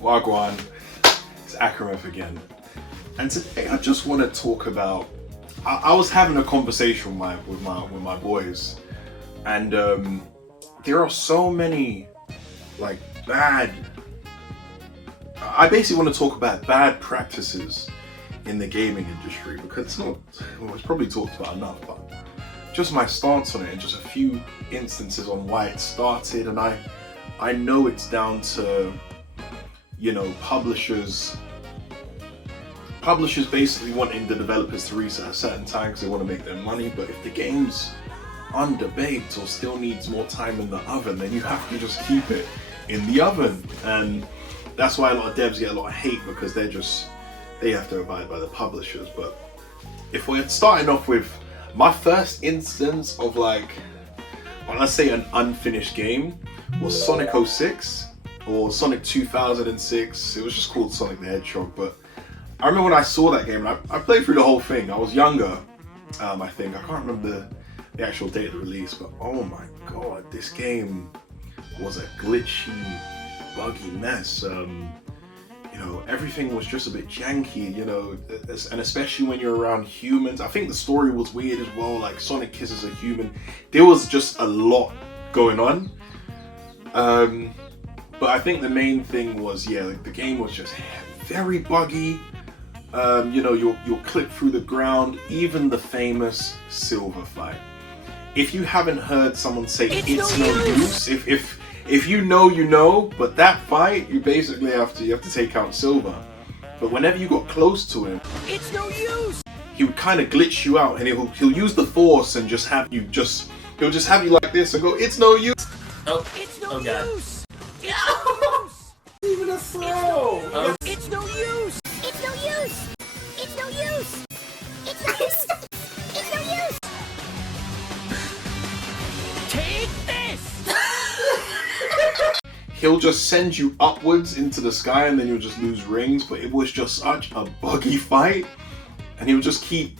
Wagwan, it's Akrameth again. And today I just want to talk about, I was having a conversation with my boys, and there are so many like I basically want to talk about bad practices in the gaming industry, because it's probably talked about enough, but just my stance on it and just a few instances on why it started. And I know it's down to, publishers basically wanting the developers to reset at a certain time because they want to make their money. But if the game's underbaked or still needs more time in the oven, then you have to just keep it in the oven. And that's why a lot of devs get a lot of hate, because they have to abide by the publishers. But if we're starting off with my first instance of let's say an unfinished game, was Sonic 06 or Sonic 2006. It was just called Sonic the Hedgehog. But I remember when I saw that game, and I played through the whole thing. I was younger, I think. I can't remember the actual date of the release, but oh my god, this game was a glitchy, buggy mess. Everything was just a bit janky, and especially when you're around humans. I think the story was weird as well, like Sonic kisses a human. There was just a lot going on. But I think the main thing was, the game was just very buggy. You'll clip through the ground, even the famous silver fight. If you haven't heard someone say it's no use, if you know, but that fight, you basically have to take out Silver. But whenever you got close to him, it's no use. He would kind of glitch you out, and he'll use the force and he'll just have you like this and go, it's no use. Oh, it's no use. It's no use. Even a throw. It's no use. It's no use. It's no use. It's no use. It's no use. Take this. He'll just send you upwards into the sky, and then you'll just lose rings. But it was just such a buggy fight, and he'll just keep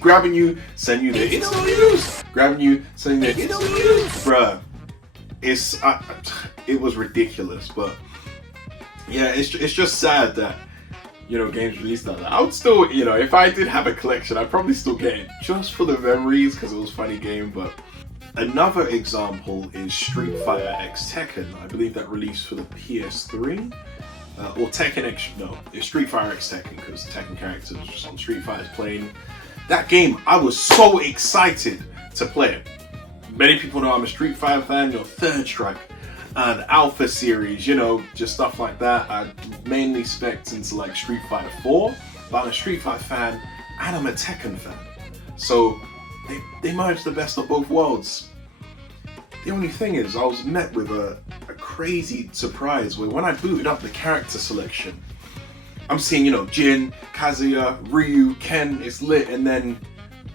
grabbing you, send you there. It's no use. Grabbing you, sending there. It's no use, bruh. It was ridiculous. But yeah, it's just sad that games released like that. I would still, if I did have a collection, I'd probably still get it just for the memories, because it was a funny game. But another example is Street Fighter X Tekken. I believe that released for the PS3. Or Tekken X, no, it's Street Fighter X Tekken, because Tekken characters were just on Street Fighter's playing. That game, I was so excited to play it. Many people know I'm a Street Fighter fan, Third Strike and Alpha series, just stuff like that. I mainly spec'd into like Street Fighter 4, but I'm a Street Fighter fan and I'm a Tekken fan. So they merged the best of both worlds. The only thing is, I was met with a crazy surprise where when I booted up the character selection, I'm seeing, Jin, Kazuya, Ryu, Ken, it's lit, and then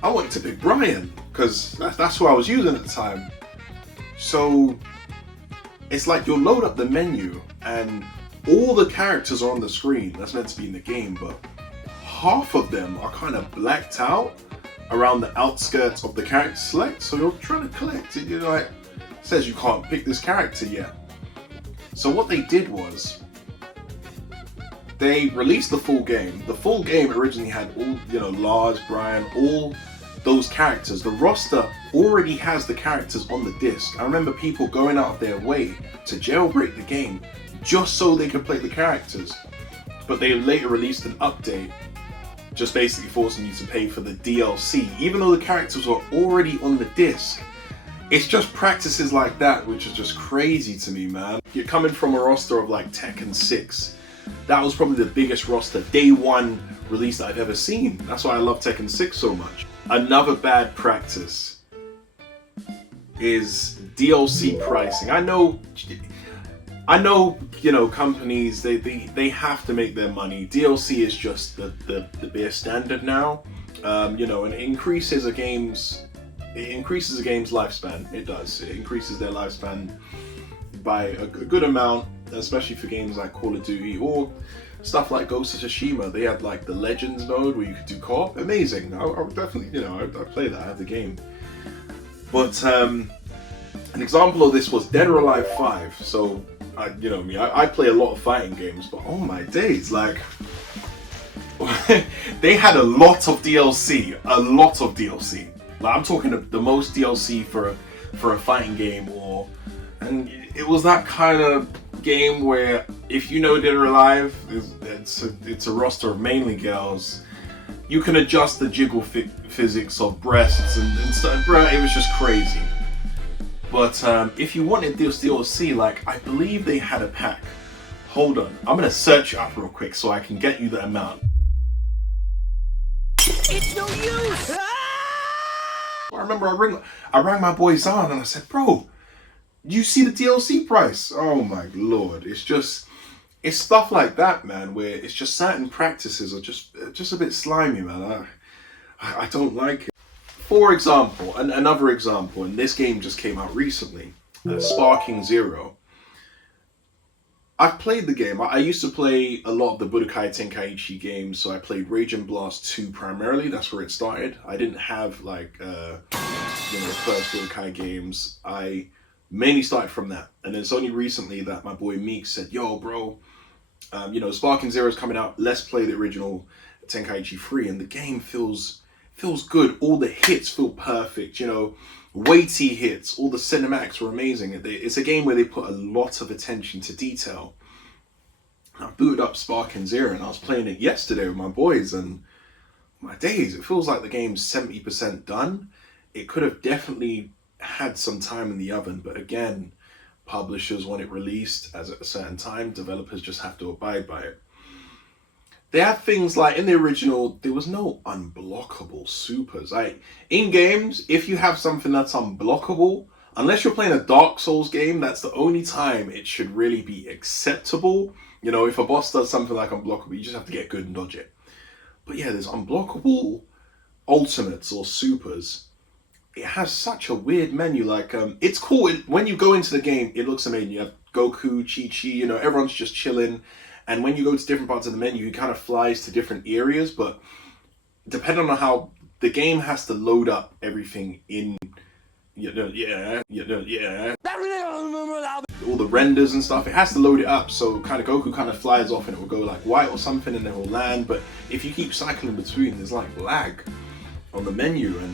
I went to pick Brian, because that's who I was using at the time. So it's like you'll load up the menu and all the characters are on the screen. That's meant to be in the game, but half of them are kind of blacked out around the outskirts of the character select. So you're trying to collect it. It says you can't pick this character yet. So what they did was they released the full game. The full game originally had all, Lars, Brian, all those characters. The roster already has the characters on the disc. I remember people going out of their way to jailbreak the game just so they could play the characters. But they later released an update just basically forcing you to pay for the DLC, even though the characters were already on the disc. It's just practices like that which is just crazy to me, man. You're coming from a roster of like Tekken 6. That was probably the biggest roster day one release that I've ever seen. That's why I love Tekken 6 so much. Another bad practice is DLC pricing. I know, companies, they have to make their money. DLC is just the bare standard now. And it increases a game's lifespan. It does. It increases their lifespan by a good amount, especially for games like Call of Duty or stuff like Ghost of Tsushima. They had like the Legends mode where you could do co-op. Amazing. I would definitely, I'd play that. I have the game. But an example of this was Dead or Alive 5. So, you know me, I play a lot of fighting games, but oh my days, like, they had a lot of DLC, Like, I'm talking the most DLC for a fighting game, and it was that kind of game where if you know Dead or Alive, it's a roster of mainly girls. You can adjust the jiggle physics of breasts and stuff, bro. It was just crazy. But if you wanted this DLC, like, I believe they had a pack. Hold on, I'm gonna search it up real quick so I can get you the amount. It's no use! I remember I rang my boys on and I said, bro, you see the DLC price? Oh my lord, it's stuff like that, man, where it's just certain practices are just a bit slimy, man. I don't like it. For example, another example, and this game just came out recently, Sparking Zero. I've played the game. I used to play a lot of the Budokai Tenkaichi games, so I played Rage and Blast 2 primarily. That's where it started. I didn't have like the first Budokai games. I mainly started from that, and it's only recently that my boy Meek said, "Yo, bro, Sparking Zero is coming out. Let's play the original Tenkaichi 3," and the game feels good. All the hits feel perfect. Weighty hits. All the cinematics were amazing. It's a game where they put a lot of attention to detail. I booted up Sparking Zero and I was playing it yesterday with my boys, and my days, it feels like the game's 70% done. It could have definitely had some time in the oven, but again, publishers want it released at a certain time. Developers just have to abide by it. They have things like, in the original, there was no unblockable supers. Like, in games, if you have something that's unblockable, unless you're playing a Dark Souls game, that's the only time it should really be acceptable. If a boss does something like unblockable, you just have to get good and dodge it. But yeah, there's unblockable ultimates or supers. It has such a weird menu. Like, it's cool. When you go into the game, it looks amazing. You have Goku, Chi-Chi, everyone's just chilling. And when you go to different parts of the menu, it kind of flies to different areas, but depending on how the game has to load up everything in, all the renders and stuff, it has to load it up. So kind of Goku kind of flies off and it will go like white or something and it will land. But if you keep cycling between, there's like lag on the menu, and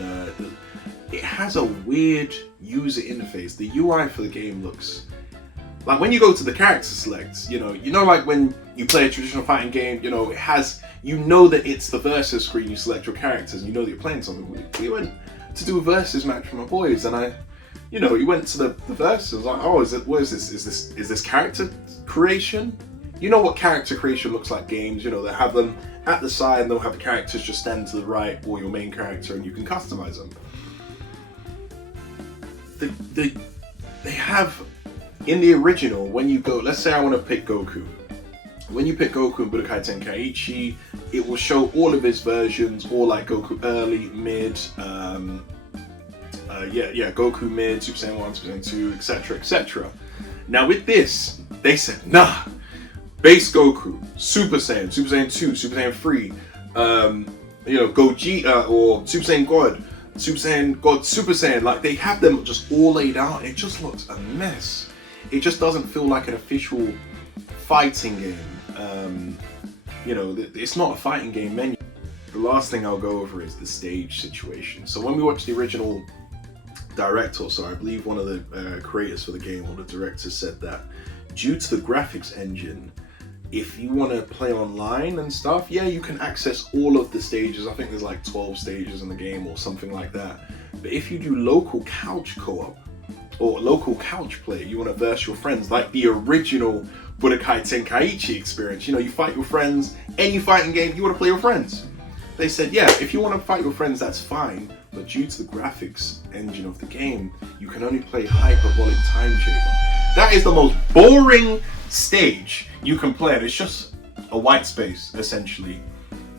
it has a weird user interface. The UI for the game looks like, when you go to the character select, like when you play a traditional fighting game, it has, that it's the versus screen, you select your characters, and that you're playing something. We went to do a versus match with my boys, and we went to the versus. I was like, oh, what is this? Is this character creation? You know what character creation looks like games, they have them at the side, and they'll have the characters just stand to the right, or your main character, and you can customize them. They have, in the original, when you go, let's say I want to pick Goku. When you pick Goku in Budokai Tenkaichi, it will show all of his versions, or like Goku early, mid, Goku mid, Super Saiyan 1, Super Saiyan 2, etc., etc. Now with this, they said, nah, base Goku, Super Saiyan 2, Super Saiyan 3, Gogeta, or Super Saiyan God, Super Saiyan, like they have them just all laid out. It just looks a mess. It just doesn't feel like an official fighting game. It's not a fighting game menu. The last thing I'll go over is the stage situation. So when we watched the original director, so I believe one of the creators for the game, or the director, said that due to the graphics engine, if you want to play online and stuff, yeah, you can access all of the stages. I think there's like 12 stages in the game or something like that. But if you do local couch co-op or local couch play, you want to verse your friends, like the original Budokai Tenkaichi experience. You fight your friends, any fighting game, you want to play with friends. They said, yeah, if you want to fight your friends, that's fine. But due to the graphics engine of the game, you can only play hyperbolic time chamber. That is the most boring stage you can play, and it's just a white space essentially.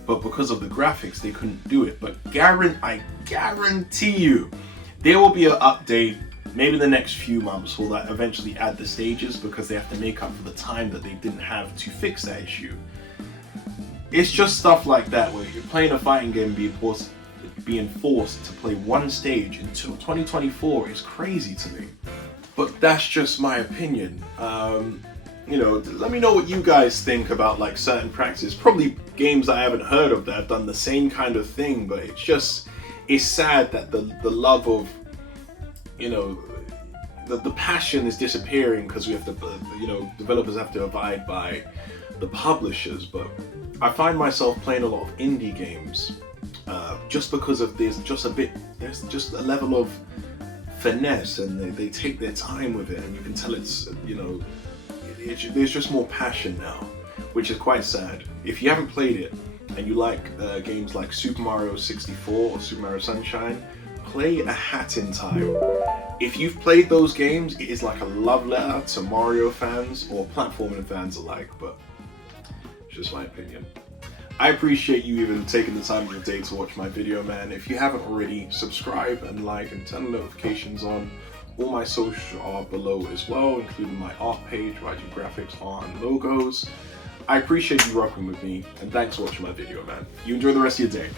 But because of the graphics, they couldn't do it. But I guarantee you, there will be an update, maybe the next few months, will that eventually add the stages, because they have to make up for the time that they didn't have to fix that issue. It's just stuff like that, where you're playing a fighting game, being forced to play one stage until 2024 is crazy to me. But that's just my opinion. You know, let me know what you guys think about like certain practices. Probably games I haven't heard of that have done the same kind of thing, but it's sad that the love of, you know, the passion is disappearing because we have to, you know, developers have to abide by the publishers. But I find myself playing a lot of indie games just because of there's just a level of finesse, and they take their time with it, and you can tell it's, you know, there's just more passion now, which is quite sad. If you haven't played it and you like games like Super Mario 64 or Super Mario Sunshine, play A Hat in Time. If you've played those games, it is like a love letter to Mario fans or platforming fans alike, but it's just my opinion. I appreciate you even taking the time of your day to watch my video, man. If you haven't already, subscribe and like and turn the notifications on. All my socials are below as well, including my art page where I do graphics, art, and logos. I appreciate you rocking with me, and thanks for watching my video, man. You enjoy the rest of your day.